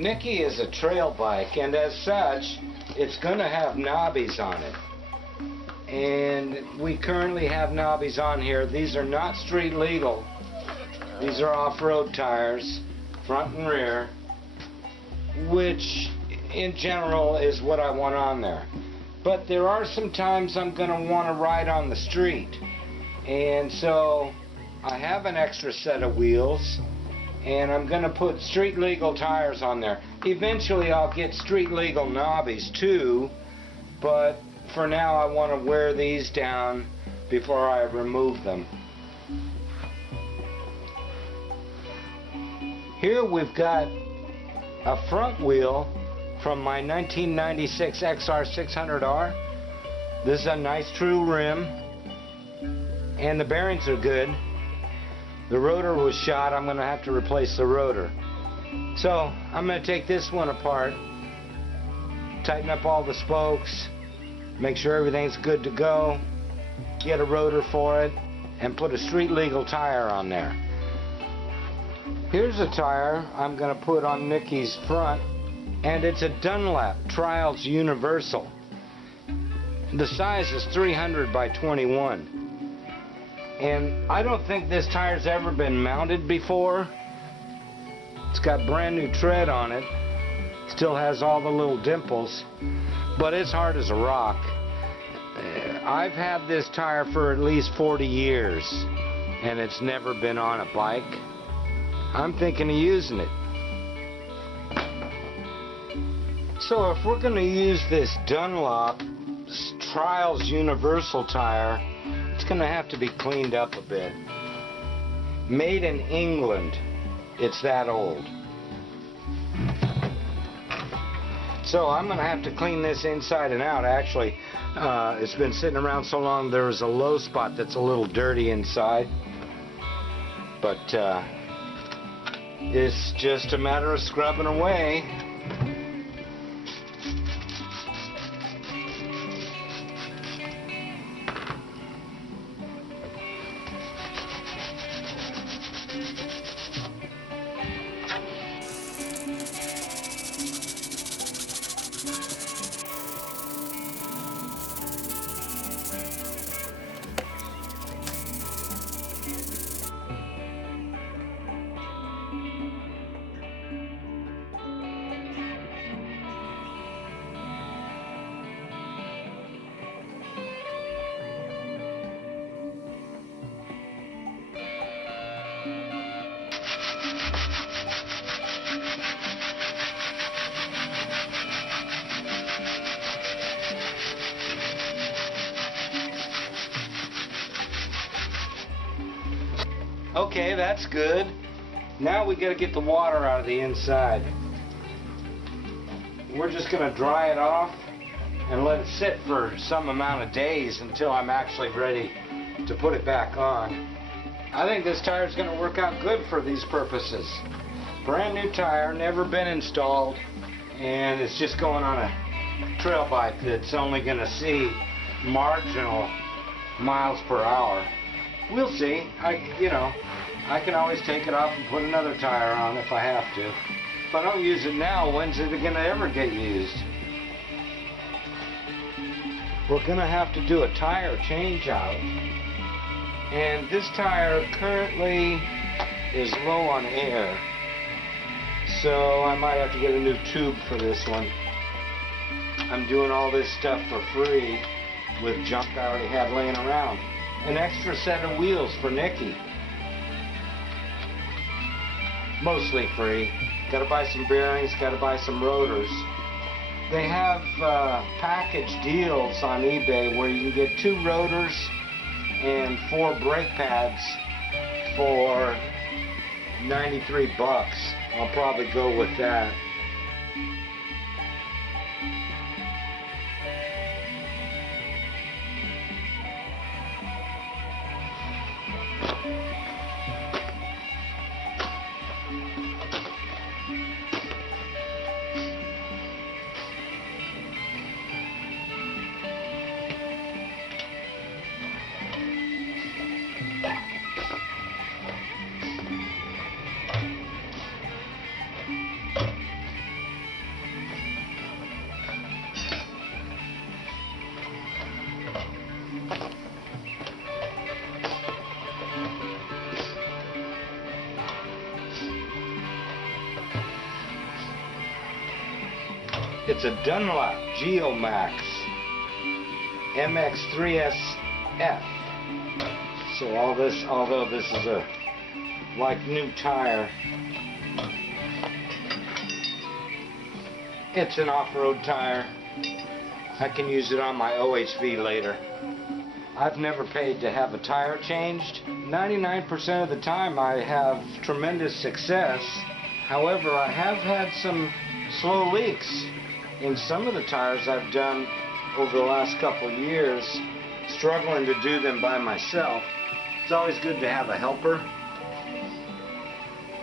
Nicky is a trail bike, and as such, it's going to have knobbies on it. And we currently have knobbies on here. These are not street legal. These are off-road tires, front and rear, which in general is what I want on there. But there are some times I'm going to want to ride on the street. And so I have an extra set of wheels, and I'm going to put street legal tires on there. Eventually I'll get street legal knobbies too, but for now I want to wear these down before I remove them. Here we've got a front wheel from my 1996 XR600R. This is a nice true rim, and the bearings are good. The rotor was shot. I'm going to have to replace the rotor. So I'm going to take this one apart, tighten up all the spokes, make sure everything's good to go, get a rotor for it, and put a street legal tire on there. Here's a tire I'm going to put on Nicky's front, and it's a Dunlop Trials Universal. The size is 300 by 21. And I don't think this tire's ever been mounted before. It's got brand new tread on it. Still has all the little dimples, but it's hard as a rock. I've had this tire for at least 40 years, and it's never been on a bike. I'm thinking of using it. So if we're going to use this Dunlop Trials Universal tire, it's going to have to be cleaned up a bit. Made in England. It's that old. So I'm going to have to clean this inside and out. Actually, it's been sitting around so long there's a low spot that's a little dirty inside. But it's just a matter of scrubbing away. Okay, that's good. Now we got to get the water out of the inside. We're just going to dry it off and let it sit for some amount of days until I'm actually ready to put it back on. I think this tire is going to work out good for these purposes. Brand new tire, never been installed, and it's just going on a trail bike that's only going to see marginal miles per hour. We'll see. I can always take it off and put another tire on if I have to. If I don't use it now, when's it going to ever get used? We're going to have to do a tire change out. And this tire currently is low on air. So I might have to get a new tube for this one. I'm doing all this stuff for free with junk I already had laying around. An extra set of wheels for Nicky. Mostly free. Gotta buy some bearings, gotta buy some rotors. They have package deals on eBay where you can get 2 rotors and 4 brake pads for 93 bucks. I'll probably go with that. It's a Dunlop geomax MX3SF. So all this, although this is a like new tire, it's an off-road tire. I can use it on my OHV later. I've never paid to have a tire changed. 99% of the time I have tremendous success. However, I have had some slow leaks in some of the tires I've done over the last couple of years, struggling to do them by myself. It's always good to have a helper.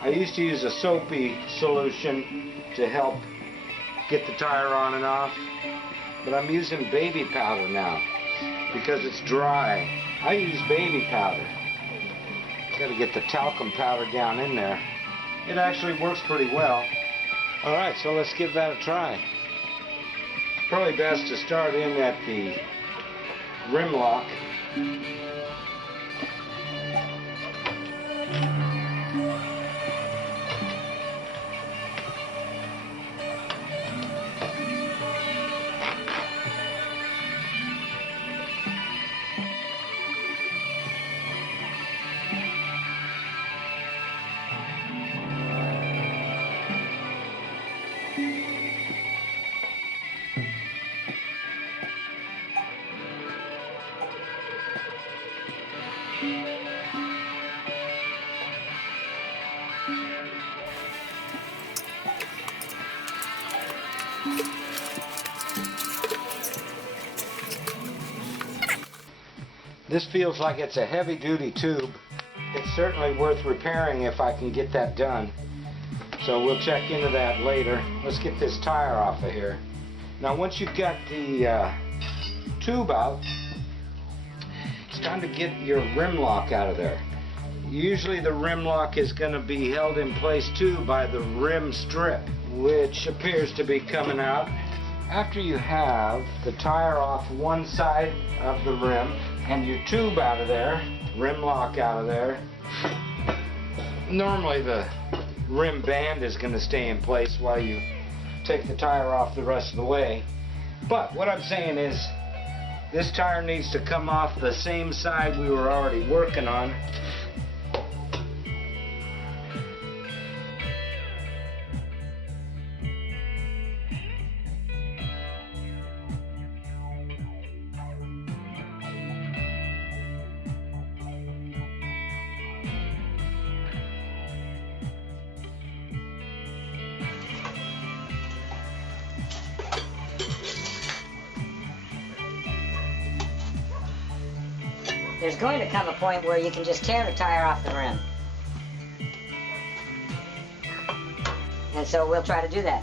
I used to use a soapy solution to help get the tire on and off, but I'm using baby powder now because it's dry. I use baby powder. Got to get the talcum powder down in there. It actually works pretty well. Alright, so let's give that a try. Probably best to start in at the rim lock. This feels like it's a heavy-duty tube. It's certainly worth repairing if I can get that done. So we'll check into that later. Let's get this tire off of here. Now once you've got the tube out, it's time to get your rim lock out of there. Usually the rim lock is going to be held in place too by the rim strip, which appears to be coming out. After you have the tire off one side of the rim and your tube out of there, rim lock out of there, normally the rim band is going to stay in place while you take the tire off the rest of the way. But what I'm saying is this tire needs to come off the same side we were already working on. There's going to come a point where you can just tear the tire off the rim. And so we'll try to do that.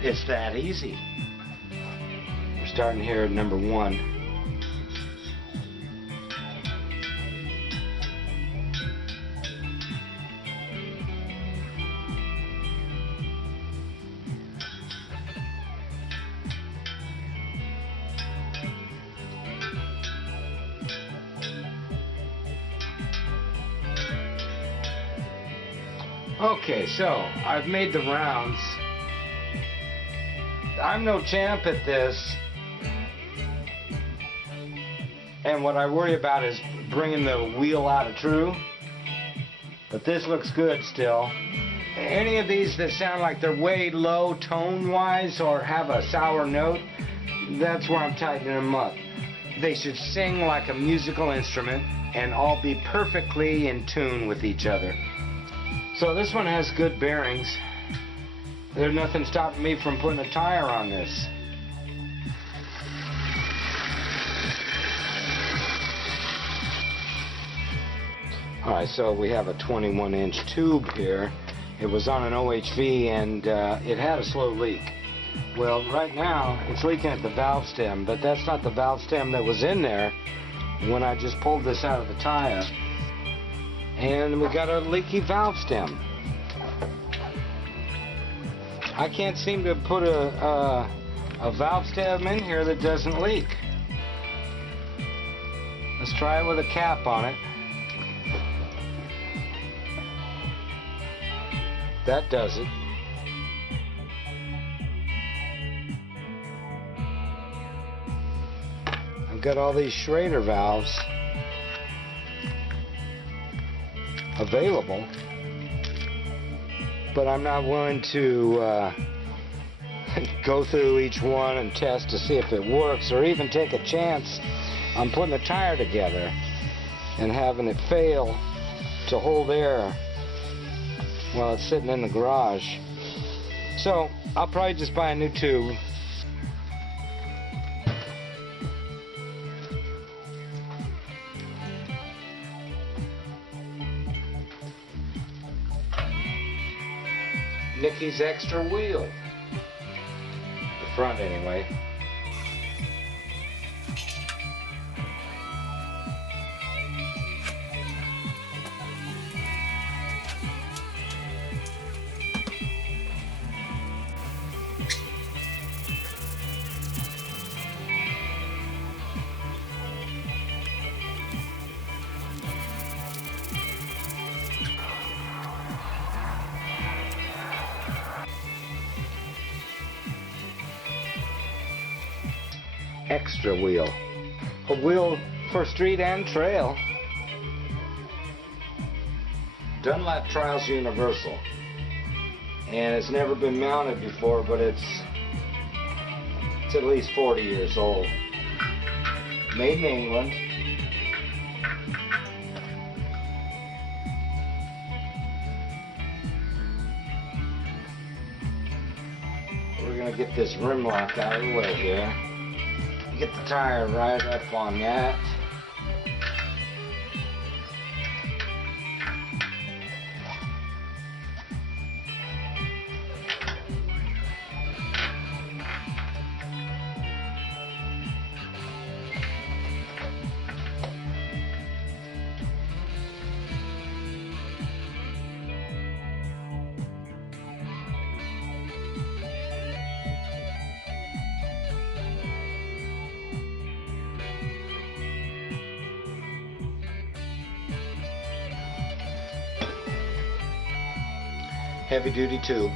It's that easy. We're starting here at number 1. Okay, so I've made the rounds. I'm no champ at this, and what I worry about is bringing the wheel out of true, but this looks good still. Any of these that sound like they're way low tone-wise or have a sour note, that's where I'm tightening them up. They should sing like a musical instrument and all be perfectly in tune with each other. So this one has good bearings. There's nothing stopping me from putting a tire on this. Alright, so we have a 21-inch tube here. It was on an OHV and it had a slow leak. Well, right now it's leaking at the valve stem, but that's not the valve stem that was in there when I just pulled this out of the tire. And we got a leaky valve stem. I can't seem to put a valve stem in here that doesn't leak. Let's try it with a cap on it. That does it. I've got all these Schrader valves available, but I'm not willing to go through each one and test to see if it works, or even take a chance on putting a tire together and having it fail to hold air while it's sitting in the garage. So I'll probably just buy a new tube. Nicky's extra wheel. The front anyway. Extra wheel. A wheel for street and trail. Dunlap Trials Universal. And it's never been mounted before, but it's at least 40 years old. Made in England. We're going to get this rim lock out of the way here. Get the tire right up on that. Heavy duty tube.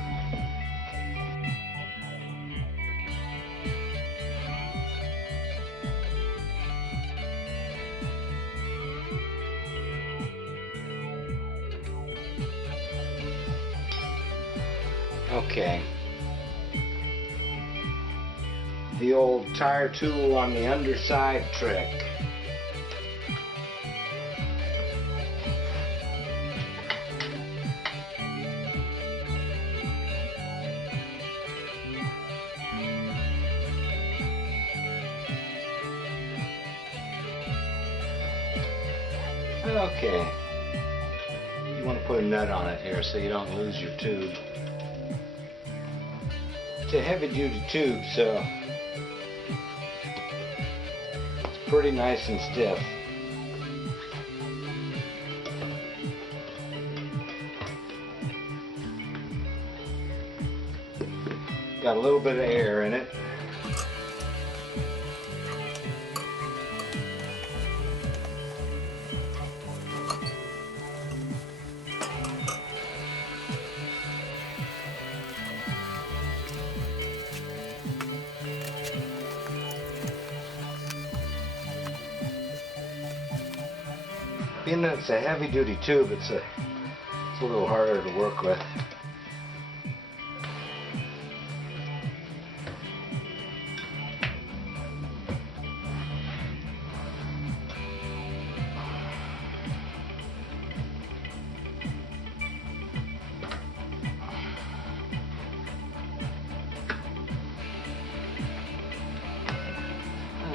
Okay. The old tire tool on the underside trick. Okay, you want to put a nut on it here so you don't lose your tube. It's a heavy duty tube, so it's pretty nice and stiff. Got a little bit of air in it. Being that it's a heavy duty tube, it's a little harder to work with.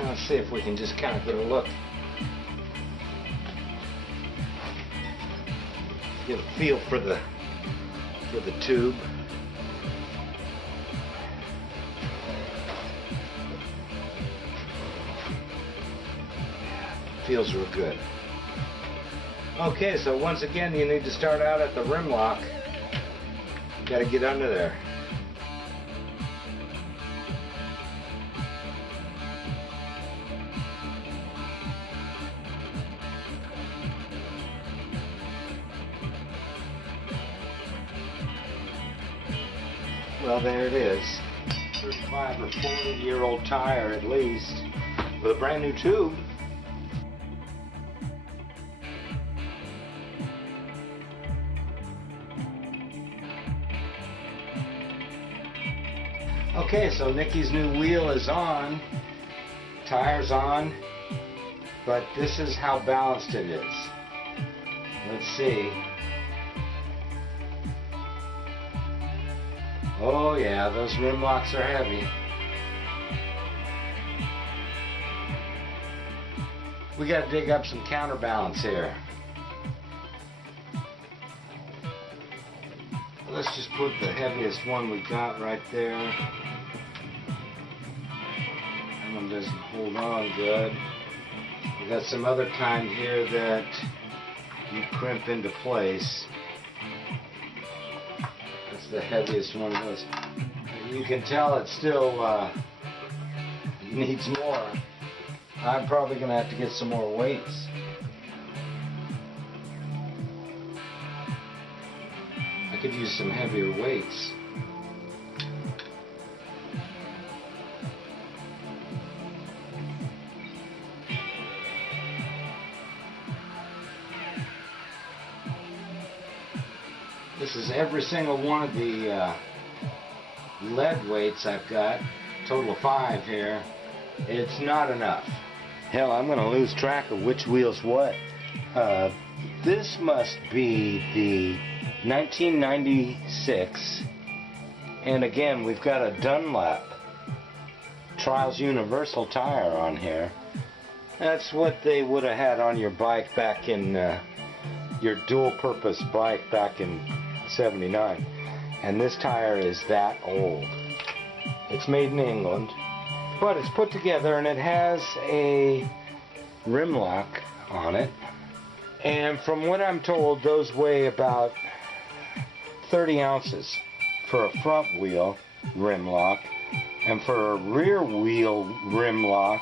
Let's see if we can just kind of get a look. Get a feel for the tube. Feels real good. Okay, so once again you need to start out at the rim lock. You got to get under there. Well, there it is. 35 or 40-year-old tire at least, with a brand new tube. Okay, so Nicky's new wheel is on, tire's on, but this is how balanced it is. Let's see. Oh yeah, those rim locks are heavy. We got to dig up some counterbalance here. Let's just put the heaviest one we got right there. That one doesn't hold on good. We got some other kind here that you crimp into place. That's the heaviest one of those. You can tell it still needs more. I'm probably going to have to get some more weights. I could use some heavier weights. This is every single one of the lead weights I've got, total of 5 here. It's not enough. Hell, I'm going to lose track of which wheel's what. This must be the 1996, and again we've got a Dunlop Trials Universal tire on here. That's what they would have had on your bike back in your dual purpose bike back in '79, and this tire is that old. It's made in England, but it's put together and it has a rim lock on it, and from what I'm told those weigh about 30 ounces for a front wheel rim lock, and for a rear wheel rim lock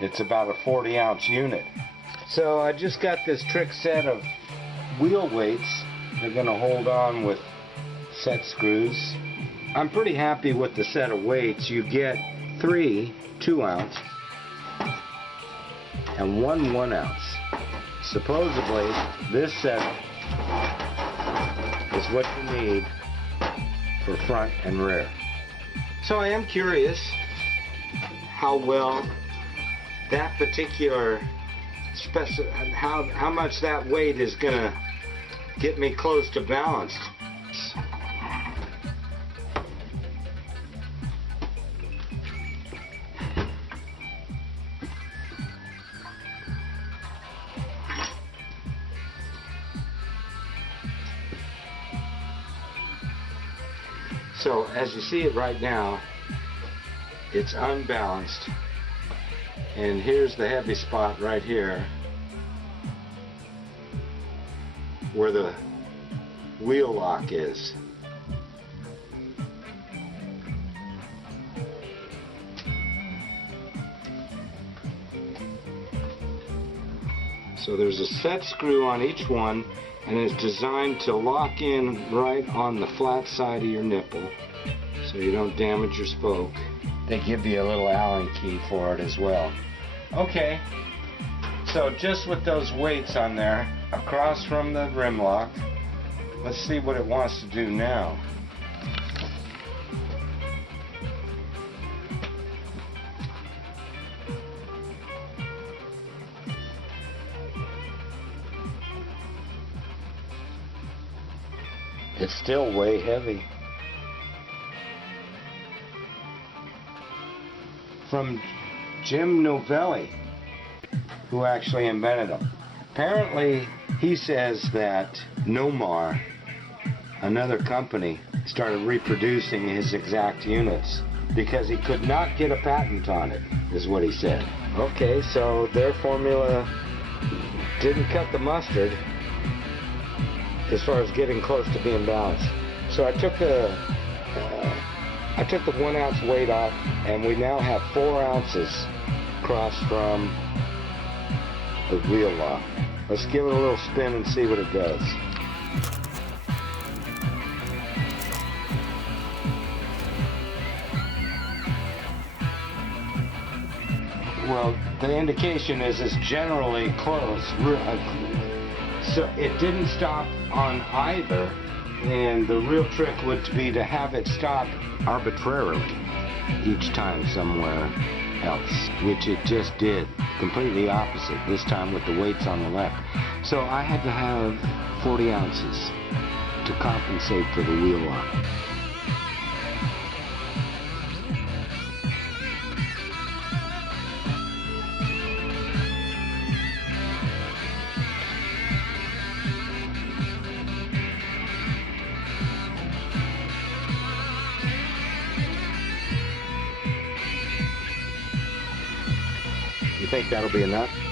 it's about a 40-ounce unit. So I just got this trick set of wheel weights. They're going to hold on with set screws. I'm pretty happy with the set of weights. You get 3 2-ounce and 1 1-ounce. Supposedly this set is what you need for front and rear. So I am curious how well that particular how much that weight is gonna get me close to balanced. So as you see it right now, it's unbalanced, and here's the heavy spot right here where the wheel lock is. So there's a set screw on each one, and it's designed to lock in right on the flat side of your nipple so you don't damage your spoke. They give you a little Allen key for it as well. Okay, so just with those weights on there across from the rim lock, let's see what it wants to do now. It's still way heavy. From Jim Novelli, who actually invented them. Apparently, he says that Nomar, another company, started reproducing his exact units because he could not get a patent on it, is what he said. Okay, so their formula didn't cut the mustard as far as getting close to being balanced. So I took the 1-ounce weight off, and we now have 4 ounces across from the wheel lock. Let's give it a little spin and see what it does. Well, the indication is it's generally close. So it didn't stop on either, and the real trick would be to have it stop arbitrarily each time somewhere else, which it just did. Completely opposite, this time with the weights on the left. So I had to have 40 ounces to compensate for the wheel lock. You think that'll be enough?